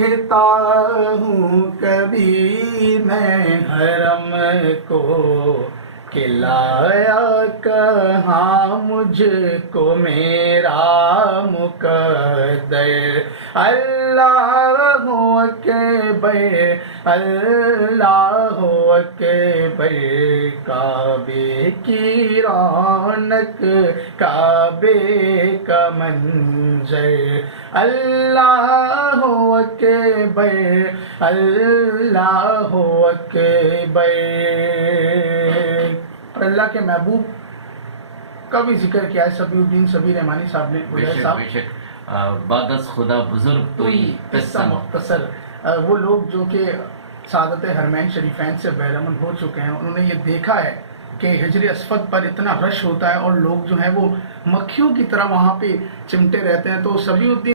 देखता हूँ कभी मैं हरम को, खिलाया कहाँ मुझको मेरा मुक़द्दर। अल्लाहु अकबर, अल्लाहु अकबर, काबे की रौनक, काबे का मंजर। अल्लाहु अकबर, अल्लाहु अकबर। और अल्लाह के महबूब का भी जिक्र किया है सफीउद्दीन सबी रहमानी साहब ने। बेशक बादस खुदा बुजुर्ग तो किस्सा मुख्तसर। वो लोग जो कि सादत हरमैन शरीफैन से बहरमन हो चुके हैं, उन्होंने ये देखा है कि हिजर अस्वद पर इतना रश होता है और लोग जो हैं वो मक्खियों की तरह वहाँ पे चिमटे रहते हैं। तो सफीउद्दीन